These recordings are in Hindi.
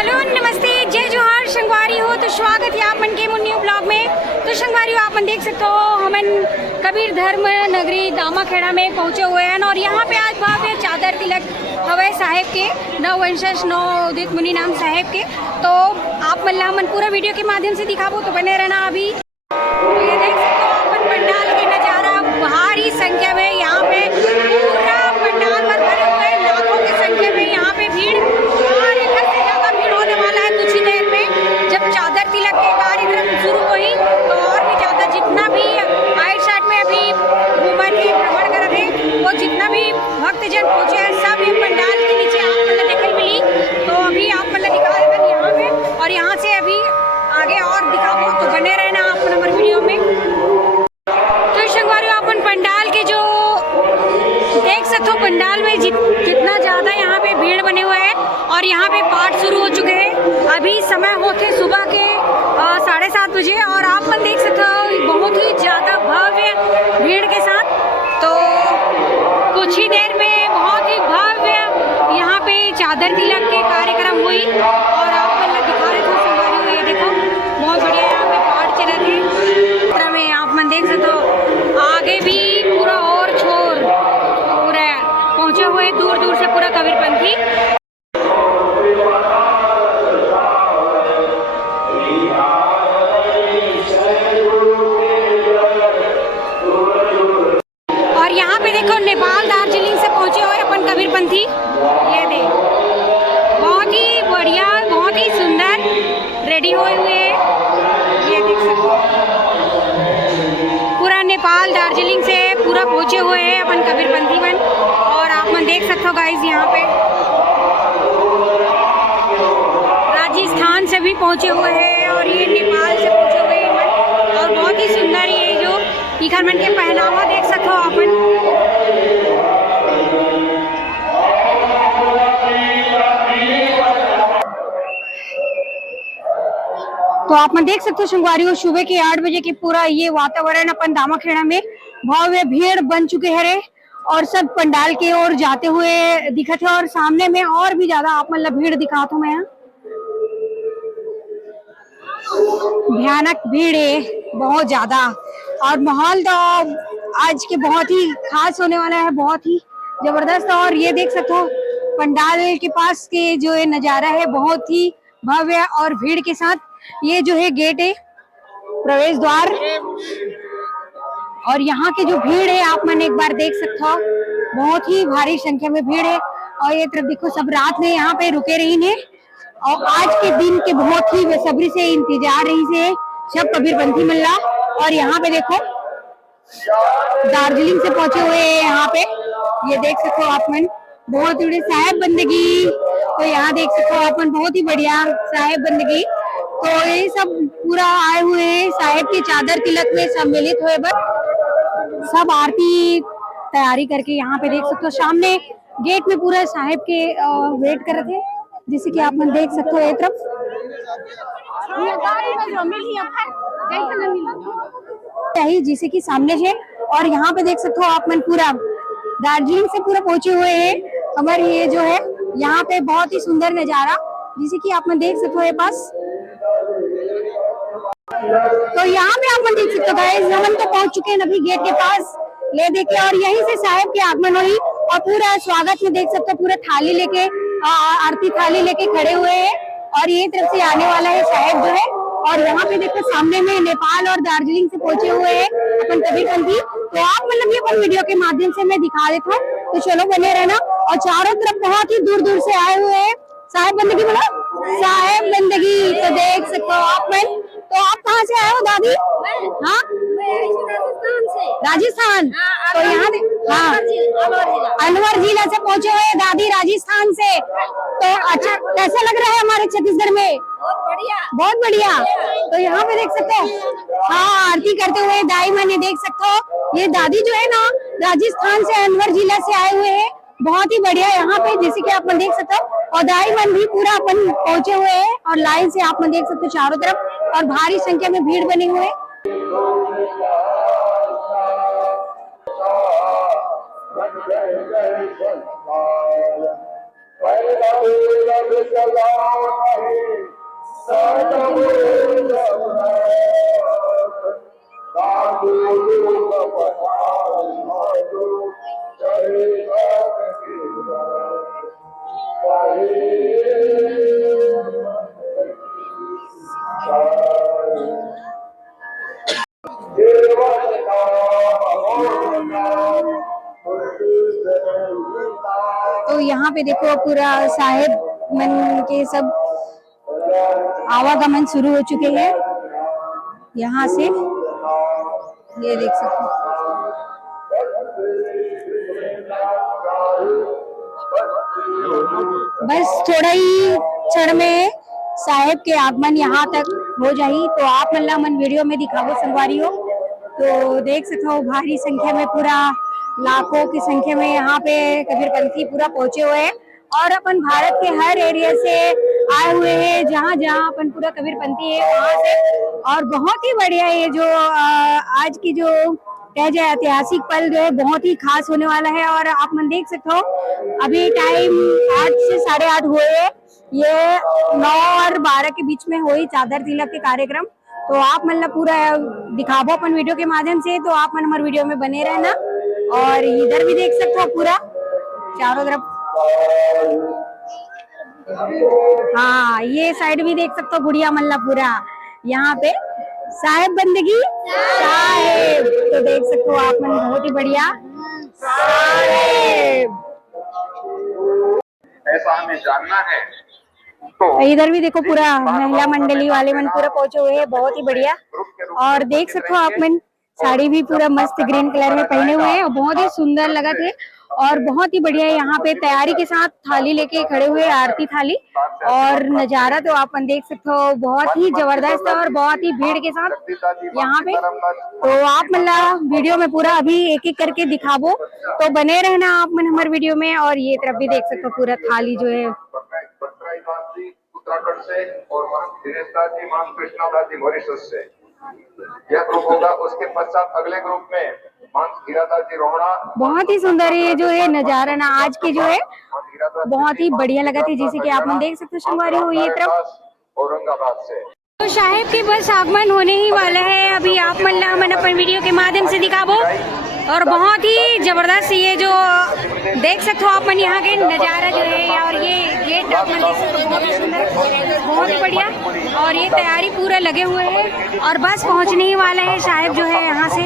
हेलो नमस्ते जय जोहार संगवारी हो। तो स्वागत है आप मन के न्यू ब्लॉग में। तो संगवारी हो आप मन देख सकते हो हमन कबीर धर्म नगरी दामाखेड़ा में पहुंचे हुए हैं और यहाँ पे आज भव्य चादर तिलक हवय साहेब के नववंशज नव उदित मुनि नाम साहेब के। तो आप मन पूरा वीडियो के माध्यम से दिखाबो तो बने रहना। अभी तो ये देख सकते हो अपन पंडाल के नज़ारा भारी संख्या में यहाँ पे पूरा पंडाल में भरे हुए लाखों की संख्या में यहाँ पे भीड़ और एक से ज़्यादा भीड़ होने वाला है कुछ ही देर में। जब चादर तिलक के कार्यक्रम शुरू हुई तो और भी ज़्यादा जितना भी आइट साइड में अभी घूमर के भ्रमण कर रहे वो जितना भी भक्तजन पहुँचे हैं सब ये पंडाल के नीचे आप मतलब देखने मिली। तो अभी आप मतलब दिखा देते यहाँ पे और यहाँ से अभी आगे और दिखाओ तो बने रहना आप नंबर वीडियो में। तो संगवारी अपन पंडाल के जो देख सकते हो पंडाल में जितना ज़्यादा यहाँ पे भीड़ बने हुए हैं और यहाँ पे पाठ शुरू हो चुके हैं। अभी समय होते सुबह के 7:30 बजे और आप मन देख सकते हो बहुत ही ज़्यादा भव्य भीड़ के साथ। तो कुछ ही देर में बहुत ही भव्य यहाँ पे चादर तिलक के कार्यक्रम हुई और आप मतलब दिखा रहे थे संगवारी हुई। देखो बहुत बढ़िया यहाँ पे पाठ चले थे में आप मन देख सकते हो आगे भी पूरा और छोर पूरा पहुँचे हुए दूर दूर से पूरा कबीरपंथी। और यहाँ पे देखो नेपाल दार्जिलिंग से पहुँचे हुए अपन कबीरपंथी। ये देख बहुत ही बढ़िया बहुत ही सुंदर रेडी हुए ये देख सकते हो पूरा नेपाल दार्जिलिंग से पूरा पहुँचे हुए हैं अपन कबीरपंथी मन। और आप मन देख सकते हो गाइस यहाँ पे राजस्थान से भी पहुँचे हुए हैं और ये नेपाल से पहुँचे हुए हैं मन। और बहुत ही सुंदर ये जो इखर मन के पहनावा देख सकते हो अपन। तो आप मन देख सकते हो संगवारी हो सुबह के 8 बजे के पूरा ये वातावरण अपन दामाखेड़ा में भव्य भीड़ बन चुके हैं और सब पंडाल के ओर जाते हुए दिखत है। और सामने में और भी ज्यादा आप मतलब भीड़ दिखाता हूँ मैं यहाँ भयानक भीड़ है बहुत ज्यादा। और माहौल तो आज के बहुत ही खास होने वाला है बहुत ही जबरदस्त। और ये देख सकते हो पंडाल के पास के जो है नजारा है बहुत ही भव्य और भीड़ के साथ। ये जो है गेट है प्रवेश द्वार और यहाँ की जो भीड़ है आप मन एक बार देख सकते हो बहुत ही भारी संख्या में भीड़ है। और ये तरफ देखो सब रात में यहाँ पे रुके रही ने और आज के दिन के बहुत ही बेसब्री से इंतजार रही से सब कबीरपंथी मल्ला। और यहाँ पे देखो दार्जिलिंग से पहुंचे हुए हैं यहाँ पे ये देख सकते हो आप मन बहुत बड़ी साहेब बंदगी। तो यहाँ देख सकते हो अपन बहुत ही बढ़िया साहेब बंदगी। तो ये सब पूरा आए हुए हैं साहेब के चादर तिलक में सम्मिलित हुए बस सब आरती तैयारी करके यहाँ पे देख सकते हो सामने गेट में पूरा साहेब के वेट कर रहे थे जैसे कि आप मन देख सकते हो ये तरफ जैसे कि सामने है। और यहाँ पे देख सकते हो आप मन पूरा दार्जिलिंग से पूरा पहुंचे हुए हैं हमारे ये जो है यहाँ पे बहुत ही सुंदर नजारा जैसे कि आप मन देख सकते हो ये पास। तो यहाँ पे आप देख सकते हो गाइस हम तो पहुंच चुके हैं अभी गेट के पास ले देके और यहीं से साहेब के आगमन हुई और पूरा स्वागत में देख सकते हो पूरा थाली लेके आरती थाली लेके खड़े हुए हैं और ये तरफ से आने वाला है साहेब जो है। और यहाँ पे देखो सामने में नेपाल और दार्जिलिंग से पहुंचे हुए हैं अपन कबीरपंथी। तो आप मतलब ये अपन वीडियो के माध्यम से मैं दिखा देता हूँ तो चलो बने रहना। और चारों तरफ बहुत ही दूर दूर से आए हुए हैं साहेब बंदगी बोला साहेब बंदगी। तो देख सकते हो आप मन। तो आप कहाँ से आए हो दादी? हाँ राजस्थान। तो यहाँ हाँ अलवर जिला से पहुँचे हुए दादी राजस्थान से। तो अच्छा कैसा लग रहा है हमारे छत्तीसगढ़ में? बहुत बढ़िया। तो यहाँ पे देख सकते हो हाँ आरती करते हुए दाई मैंने देख सकते हो ये दादी जो है ना राजस्थान से अलवर जिला से आए हुए हैं बहुत ही बढ़िया यहाँ पे जैसे कि आप मन देख सकते हो। और दाई मन भी पूरा अपन पहुंचे हुए हैं और लाइन से आप मन देख सकते हो चारों तरफ और भारी संख्या में भीड़ बने हुए हैं। तो यहाँ पे देखो पूरा साहेब मन के सब आवागमन शुरू हो चुके हैं यहाँ से, ये देख सकते हो। बस थोड़ा ही क्षण में साहेब के आगमन यहाँ तक हो जाही, तो आप मल्ला मन वीडियो में दिखावो संगवारी हो। तो देख सकते हो भारी संख्या में, पूरा लाखों की संख्या में यहाँ पे कबीरपंथी पूरा पहुंचे हुए हैं और अपन भारत के हर एरिया से आए हुए हैं, जहाँ जहाँ अपन पूरा कबीरपंथी है वहाँ से। और बहुत ही बढ़िया ये जो आज की जो कह जाए ऐतिहासिक पल जो है बहुत ही खास होने वाला है। और आप मन देख सकते हो अभी टाइम 8 से 8:30 हुए है, ये 9 और 12 के बीच में हुई चादर तिलक के कार्यक्रम। तो आप मतलब पूरा दिखाबो अपन वीडियो के माध्यम से, तो आप मन हमारे वीडियो में बने रहना। और इधर भी देख सकते हो पूरा चारों तरफ, हाँ ये साइड भी देख सकते हो गुड़िया मल्ला पूरा यहाँ पे साहेब बंदगी साहेब, तो देख सकते हो आप मन बहुत ही बढ़िया साहेब। ऐसा हमें जानना है। तो इधर भी देखो पूरा महिला मंडली वाले मन पूरा पहुंचे हुए हैं, बहुत ही बढ़िया। और देख सकते हो आप मन साड़ी भी पूरा मस्त ग्रीन कलर में पहने हुए हैं और बहुत ही सुंदर लगा थे। और बहुत ही बढ़िया यहाँ पे तैयारी के साथ थाली लेके खड़े हुए, आरती थाली। और नजारा तो आप देख सकते हो बहुत ही जबरदस्त है और बहुत ही भीड़ के साथ यहाँ पे। तो आप मतलब वीडियो में पूरा अभी एक एक करके दिखाबो, तो बने रहना आप मन हमारे वीडियो में। और ये तरफ भी देख सकते हो पूरा थाली जो है उत्तराखंड से और दिनेश दास जी मान कृष्णा दास जी मॉरिशस से यह ग्रुप होगा। उसके पश्चात अगले ग्रुप में मान हीरादास जी रोहड़ा। बहुत ही सुंदर ये जो है नजारा ना आज की जो है बहुत ही बढ़िया लगा थी, जैसे कि आप मन देख सकते हो संगवारी हो ये तरफ औरंगाबाद से। तो साहेब के बस आगमन होने ही वाला है, अभी आप मन अपन वीडियो के माध्यम से दिखाबो। और बहुत ही जबरदस्त ये जो देख सकते हो आप मन यहाँ के नज़ारा जो है, और ये गेट आप मन देख सकते हो बहुत ही सुंदर, बहुत ही बढ़िया। और ये तैयारी पूरा लगे हुए हैं और बस पहुँचने ही वाला है साहेब जो है यहाँ से।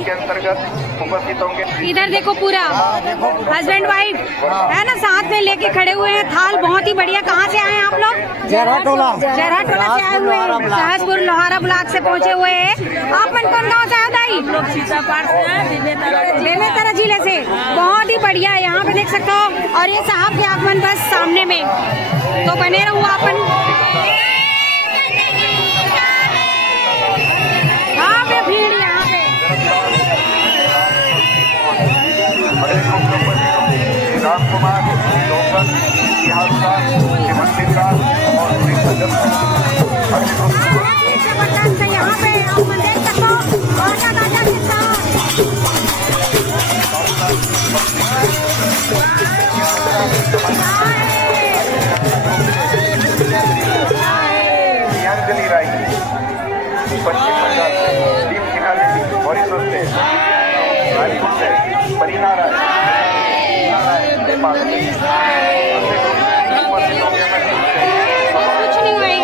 इधर देखो पूरा हस्बैंड वाइफ है ना साथ में लेके खड़े हुए हैं थाल, बहुत ही बढ़िया। कहाँ से आए हैं आप लोग? जरहाटोला से आए हुए हैं, सहसपुर लोहारा ब्लॉक से पहुँचे हुए हैं। आप मन कौन गाँव से आए बेमेतरा जिले से, बहुत ही बढ़िया है। यहाँ पे देख सकते हो और ये साहब के आगमन बस सामने में, तो बने रहो अपन। हाँ पे भीड़ यहाँ पे जबरदस्त है। यहाँ पे आप देख सकते हो गाजा गाजा के साथ पश्चिम बंगाल से दीप निकाली मॉरिशस से रायपुर से परिनारा कुछ नहीं हुई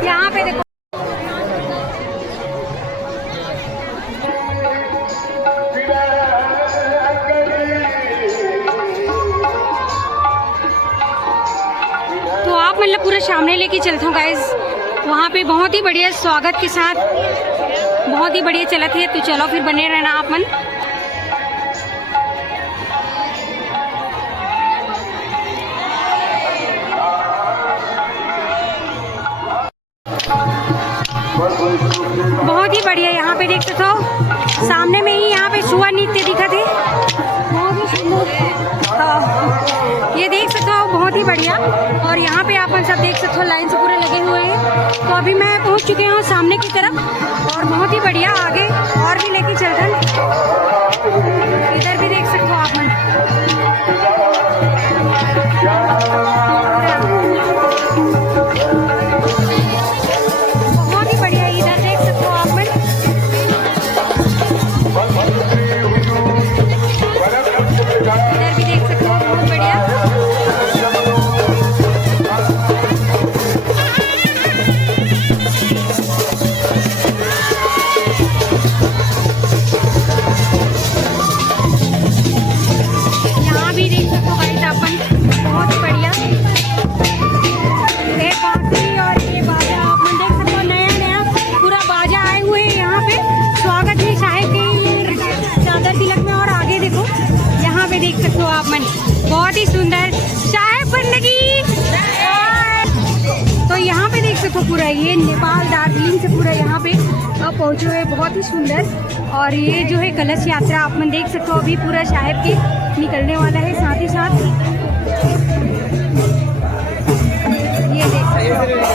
यहाँ पे देखो। तो आप मतलब पूरा सामने लेके चलते हो गाइस, वहाँ पे बहुत ही बढ़िया स्वागत के साथ बहुत ही बढ़िया चलत है। तो चलो फिर बने रहना आप मन। बहुत ही बढ़िया। यहाँ पे देख सकते हो सामने में ही यहाँ पे सुआ नृत्य दिखा थे, बहुत ही सुंदर। ये देख सकते हो बहुत ही बढ़िया। और यहाँ पे आप सब देख सकते हो लाइन से पूरे लगे हुए हैं। तो अभी मैं पहुँच चुके हूँ सामने की तरफ और बहुत ही बढ़िया आगे और भी लेके चलते हैं। इधर भी देख सकते हो आप बहुत ही बढ़िया। इधर देख सकते हो आप इधर भी देख सकते हो बहुत बढ़िया। यहाँ भी देख सकते हो गाइस अपन बहुत ही बढ़िया। ये बांसुरी और ये बाजा अपन देख सकते हो, नया नया पूरा बाजा आए हुए हैं यहाँ पे। स्वागत है साहेब की चादर तिलक में। और आगे देखो यहाँ पे देख सकते हो आप मन बहुत ही सुंदर साहेब बंदगी। तो यहाँ पे देख सकते हो पूरा ये नेपाल दार्जिलिंग से पूरा यहाँ पे पहुँचे हुए, बहुत ही सुंदर। और ये जो है कलश यात्रा आप मन देख सकते हो अभी पूरा साहेब के निकलने वाला है। साथ ही साथ ये देख सकते हो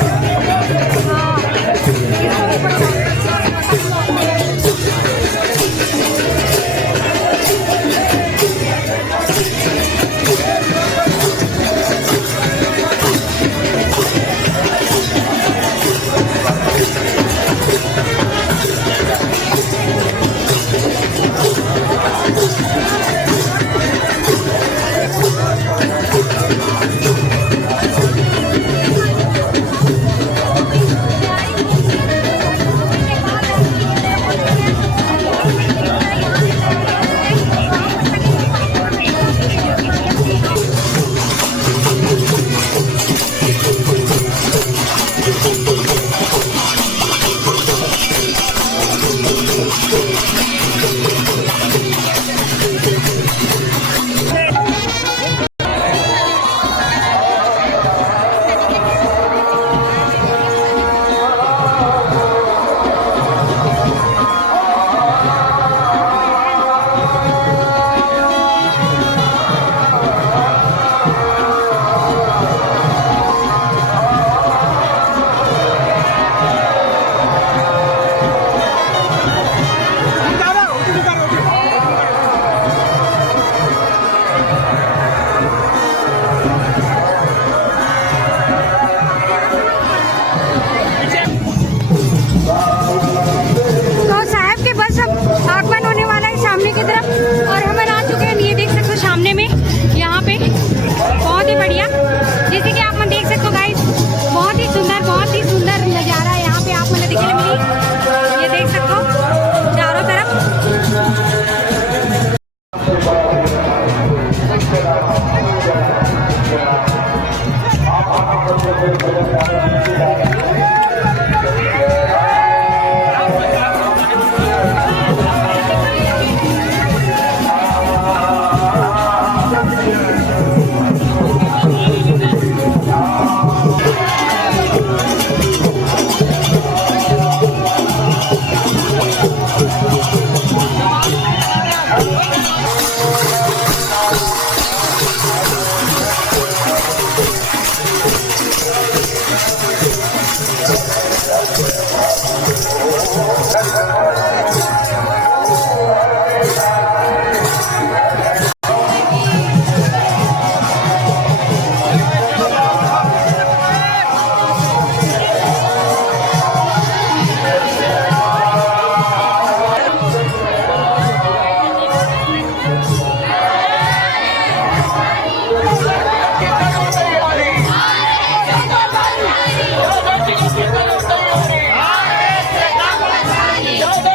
No, no.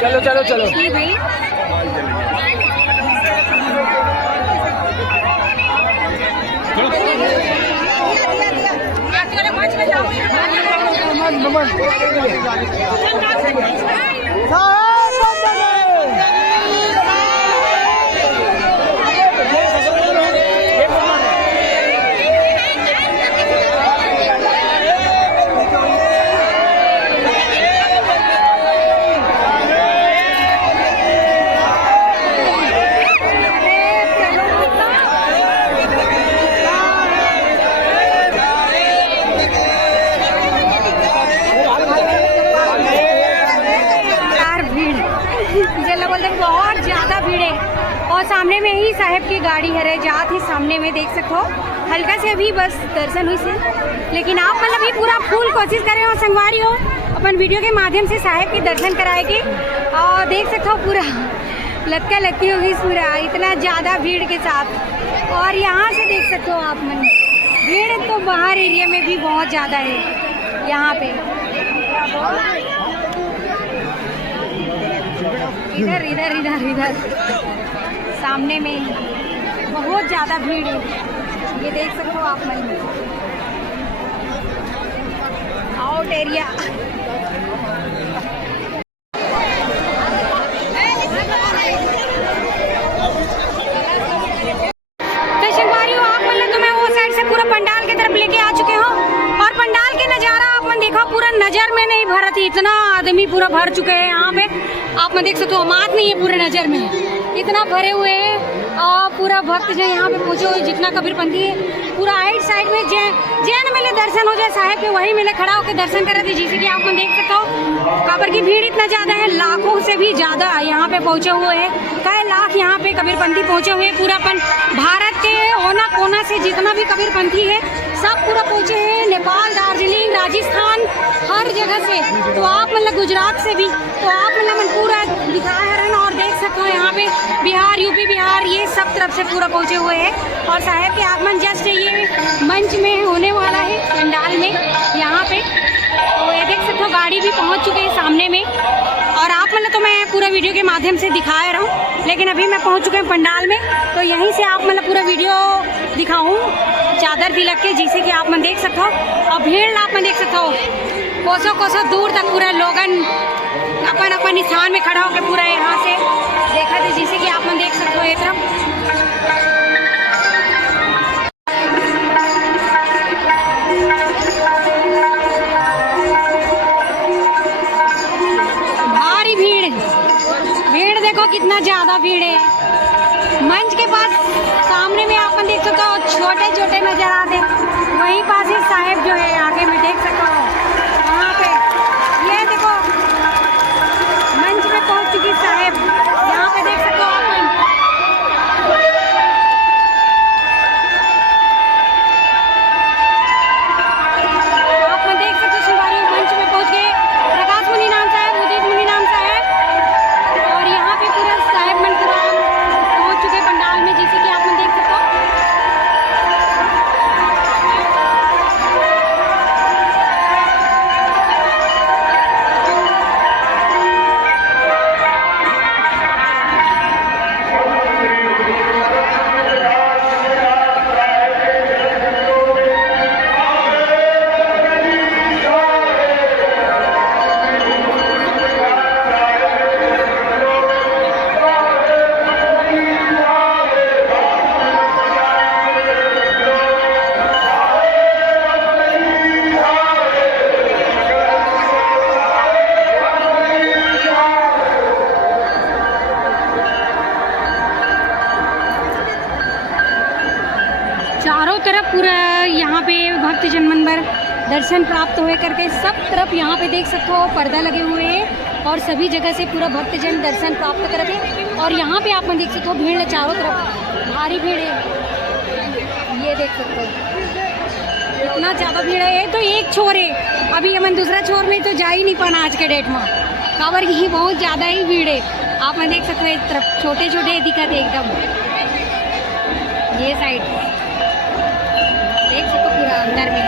चलो चलो चलो जी भाई बहुत ज़्यादा भीड़ है और सामने में ही साहब की गाड़ी है जात ही सामने में देख सकते हो। हल्का से अभी बस दर्शन हुई से, लेकिन आप मतलब भी पूरा फुल कोशिश करें और संगवारी हो अपन वीडियो के माध्यम से साहब के दर्शन कराएगी। और देख सकते हो पूरा लटका लटकी होगी पूरा इतना ज़्यादा भीड़ के साथ। और यहाँ से देख सकते हो आप मन भीड़ तो बाहर एरिया में भी बहुत ज़्यादा है यहाँ पे। इधर इधर इधर इधर सामने में बहुत ज़्यादा भीड़ है, ये देख सकते हो आप मन आउट एरिया। तो संगवारी हो आप मतलब तो मैं वो साइड से पूरा पंडाल की तरफ लेके आ चुके हो और पंडाल के नज़ारा आप मन देखो पूरा नज़र में नहीं भरा थी, इतना आदमी पूरा भर चुके हैं यहाँ पे। आप मैं देख सकते हो मात नहीं है पूरे नज़र में, इतना भरे हुए हैं। और पूरा भक्त जो यहाँ पे पहुँचे हुए जितना कबीरपंथी है पूरा आइट साइड में जैन मेले दर्शन हो जाए साहब के वही मेले खड़ा होकर दर्शन करे थे। जैसे कि आप देख सकते हो काबर की भीड़ इतना ज़्यादा है, लाखों से भी ज़्यादा यहाँ पे पहुँचे हुए हैं। कई लाख यहाँ पे कबीरपंथी पहुँचे हुए हैं। पूरा अपन भारत के कोना कोना से जितना भी कबीरपंथी है सब पूरा पहुँचे हैं। नेपाल, दार्जिलिंग, राजस्थान, हर जगह से। तो आप मतलब गुजरात से भी तो आप मतलब पूरा दिखाया है और देख सकते हो यहाँ पे बिहार, यूपी, बिहार ये सब तरफ से पूरा पहुँचे हुए हैं। और साहब के आगमन जस्ट ये मंच में होने वाला है पंडाल में यहाँ पे। तो ये देख सकते हो गाड़ी भी पहुँच चुके हैं सामने में। और आप मतलब तो मैं पूरा वीडियो के माध्यम से दिखा रहा हूँ, लेकिन अभी मैं पहुँच चुके हैं पंडाल में। तो यहीं से आप मतलब पूरा वीडियो दिखाऊँ चादर तिलक के, जिसे कि आप मन देख सकते हो। और भीड़ आप मन देख सकते हो कोसों कोसों दूर तक पूरा लोगन अपन अपन स्थान में खड़ा होकर पूरा यहाँ से देखा थे, जिसे कि आप मन देख सकते हो एक तरफ। भारी भीड़, भीड़ देखो कितना ज़्यादा भीड़ है। मंच के पास सामने में आप देख सकते हो छोटे छोटे नजर आते, वहीं पास ही साहब जो है आगे में देख सकते हो वहाँ पे। ये देखो मंच में पहुँच चुकी साहब, यहाँ पे देख सकते हो आप। देख सकते हो शिवारी मंच में पहुँच गए। प्रकाश मुनि नाम साहब, उदित मुनि नाम साहब, और यहाँ पे पूरा साहब मन पूरा चारों तरफ पूरा यहाँ पे भक्तजन मंदिर दर्शन प्राप्त हुए करके सब तरफ यहाँ पे देख सकते हो पर्दा लगे हुए हैं और सभी जगह से पूरा भक्तजन दर्शन प्राप्त करके। और यहाँ पे आप देख सकते हो भीड़ है चारों तरफ, भारी भीड़ है, ये देख सकते हो इतना ज़्यादा भीड़ है। ये तो एक छोर है, अभी हम दूसरा छोर में तो जा ही नहीं पाना आज के डेट में, कांवर की बहुत ज़्यादा ही भीड़ है। आप देख सकते हो इस तरफ छोटे छोटे दिक्कत है एकदम, ये साइड देख सकते हो पूरा अंदर में।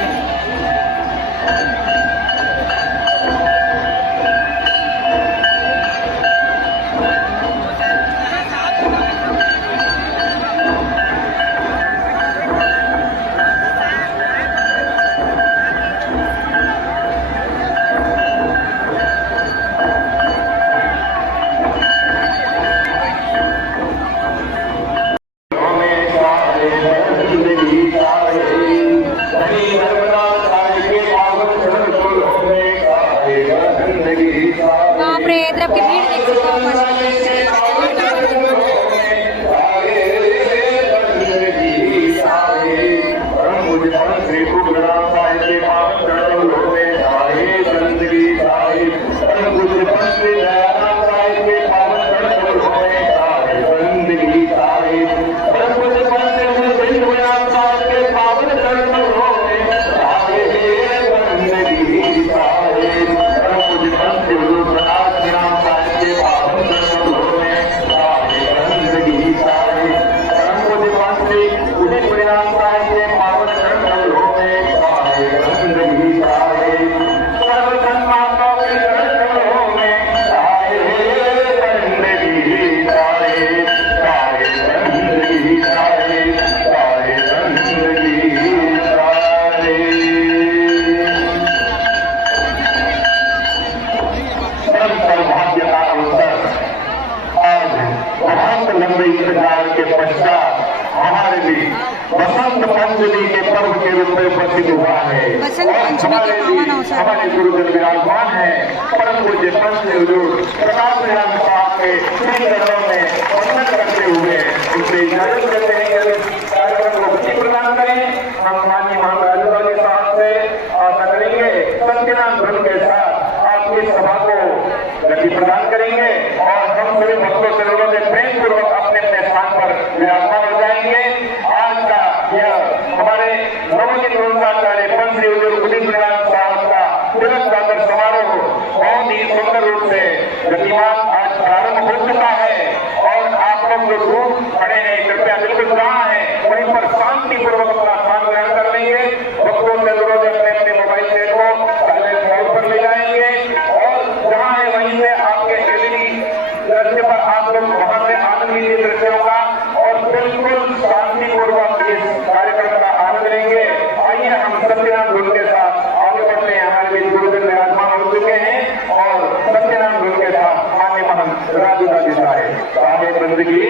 बाप रे, तरफ की भीड़ देख सकते हो बसंत पंचमी के पर्व के रूप में प्रसिद्ध हुआ है। हमारे गुरुजन विराजमान है परम पूज्य पंच हुजूर प्रकाश निरंजन साहब के श्री चरणों में वंदन करते हुए उनसे इजाजत देते हैं कि कार्यक्रम को गति प्रदान करें। हम माननीय महाराज साहब से आशा करेंगे सत्यनारायण धर्म के साथ आप इस सभा को गति प्रदान करेंगे और हम सभी भक्तों से लोगों से प्रेम पूर्वक अपने अपने स्थान पर विराजमान हो जाएंगे। आज का यह हमारे नवोदित रोजगाचार्य पंच हुजूर उदित नारायण साहब का तिलक सागर समारोह बहुत ही सुंदर रूप से गतिमान आज प्रारंभ हो चुका है और आप लोग जो दूर खड़े हैं कृपया बिल्कुल जहाँ है वहीं पर शांति पूर्वक अपना स्थान ग्रहण कर लेंगे। भक्तों से लोग अपने अपने मोबाइल सेट को साइलेंट मोड पर ले जाएंगे और जहाँ है वहीं से आपके एलईडी दृश्य पर आप लोग वहां से आनंद लीजिए दृश्यों का और बिल्कुल शांति पूर्वक इस कार्यक्रम का आनंद लेंगे। आइए हम सत्यनारायण धुन के साथ आगे बढ़ते हैं। हमारे बीच गुरुजन विराजमान हो चुके हैं और सत्यनारायण धुन के साथ मान्य महंत राजू दादी साहेब बंदगी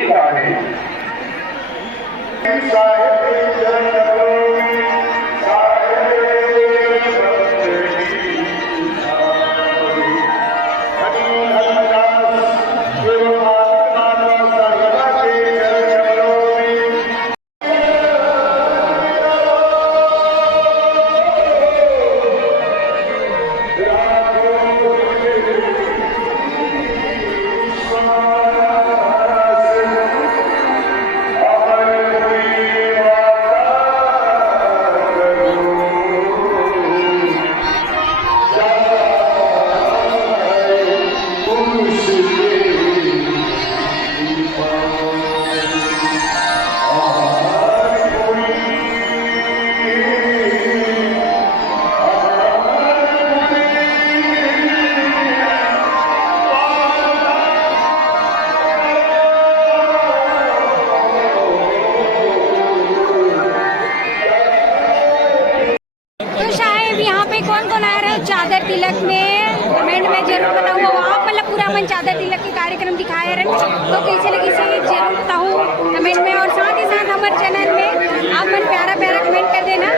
चादर तिलक में कमेंट में जरूर बताओ आप मतलब पूरा मन चादर तिलक के कार्यक्रम दिखाया रहे तो कैसे लगी से जरूर बताओ कमेंट में। और साथ ही साथ हमारे चैनल में आप मन प्यारा प्यारा कमेंट कर देना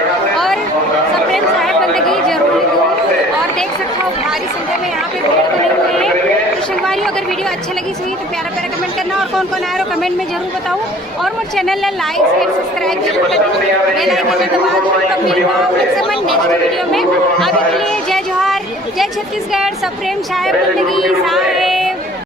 और सब प्रेम साहेब बंदगी जरूर दो। और देख सकते हो भारी संख्या में यहाँ पे भीड़ बने हुए हैं। तो संगवारी अगर वीडियो अच्छा लगी सही तो प्यारा प्यारा कमेंट करना और कौन कौन आया रहो कमेंट में जरूर बताओ और मोर चैनल ने लाइक शेयर सब्सक्राइब जरूर करो बेल आइकन दबा दो तब मिलता हूँ नेक्स्ट वीडियो में। अभी के लिए जय जोहार, जय छत्तीसगढ़, सब प्रेम साहेब बंदगी साहेब।